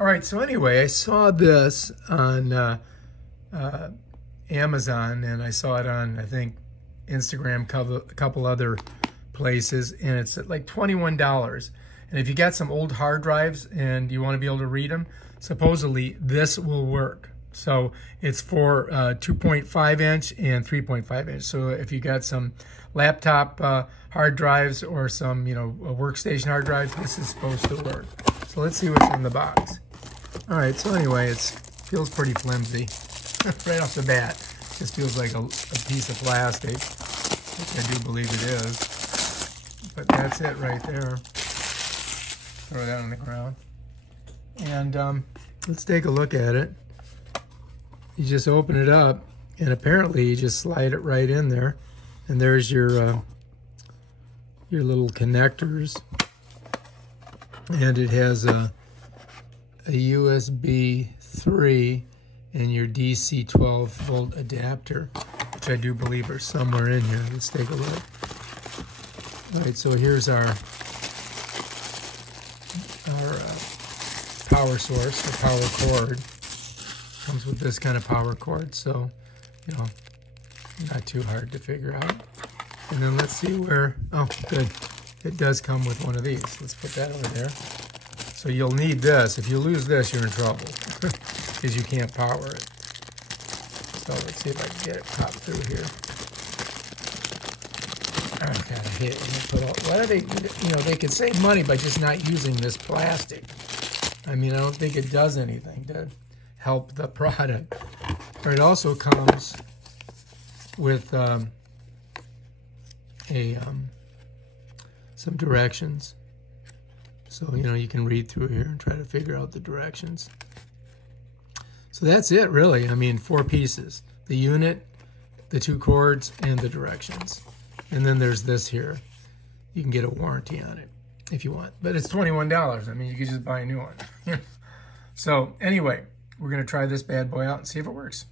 All right, so anyway, I saw this on Amazon, and I saw it on, I think, Instagram, a couple other places, and it's at like $21. And if you got some old hard drives and you want to be able to read them, supposedly this will work. So it's for 2.5 inch and 3.5 inch. So if you got some laptop hard drives or some, workstation hard drives, this is supposed to work. So let's see what's in the box. All right, so anyway, it feels pretty flimsy right off the bat. Just feels like a piece of plastic, which I do believe it is. But that's it right there. Throw that on the ground. And let's take a look at it. You just open it up, and apparently you just slide it right in there. And there's your little connectors. And it has a USB 3 and your DC 12 volt adapter, which I do believe are somewhere in here. Let's take a look. All right, so here's our power source, the power cord. Comes with this kind of power cord, so not too hard to figure out. And then let's see where, oh good, it does come with one of these. Let's put that over there. So you'll need this. If you lose this, you're in trouble because you can't power it. So let's see if I can get it popped through here. Okay, I hate it. Why do they, they could save money by just not using this plastic. I mean, I don't think it does anything to help the product. Or it also comes with some directions. So, you can read through here and try to figure out the directions. So that's it, really. I mean, 4 pieces. The unit, the 2 cords, and the directions. And then there's this here. You can get a warranty on it if you want. But it's $21. I mean, you could just buy a new one. So, anyway, we're going to try this bad boy out and see if it works.